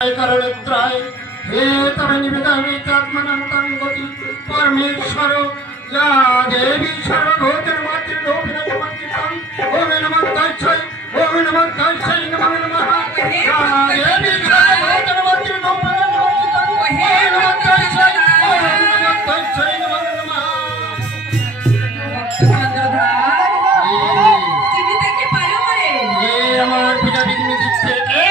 करणत्राय हे तव निवेदयामि आत्मनन्तं गति परमेश्वर या देवी सर्वभूतमातृरूपिणमर्जितं ओम नमः तस्यै ओम नमः तस्यै नमो नमः या देवी सर्वभूतमातृरूपिणमर्जितं ओम नमः तस्यै नमो नमः জীবিত কি পারো মরে ये আমার পূজা বিঘ্ন দিচ্ছে কে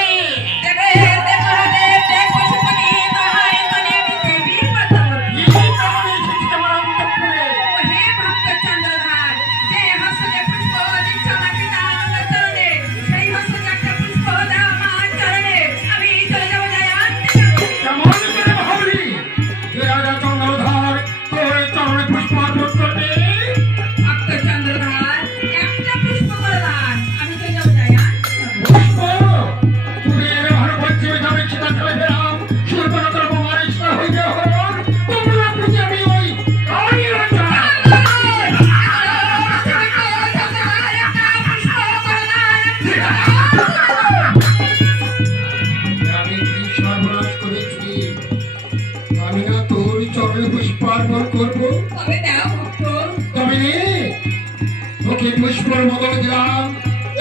পুষ্পর মতো দিলাম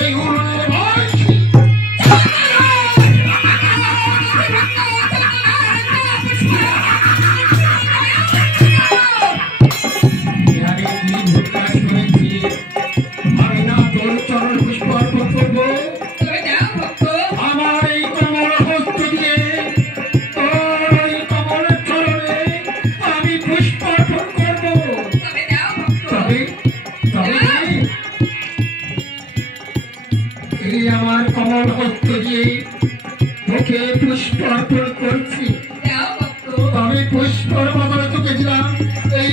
এই উড়নের ভাই আমি না তোর চরণ পুষ্প অর্পণ করবো আমার এই কমল হস্ত দিয়ে তোর এই কমল চরণে আমি পুষ্প অর্পণ করবো তবে আমার কমল হস্ত দিয়ে তোকে পুষ্প অর্পণ করছি তবে পুষ্পর বদলে তোকে দিলাম এই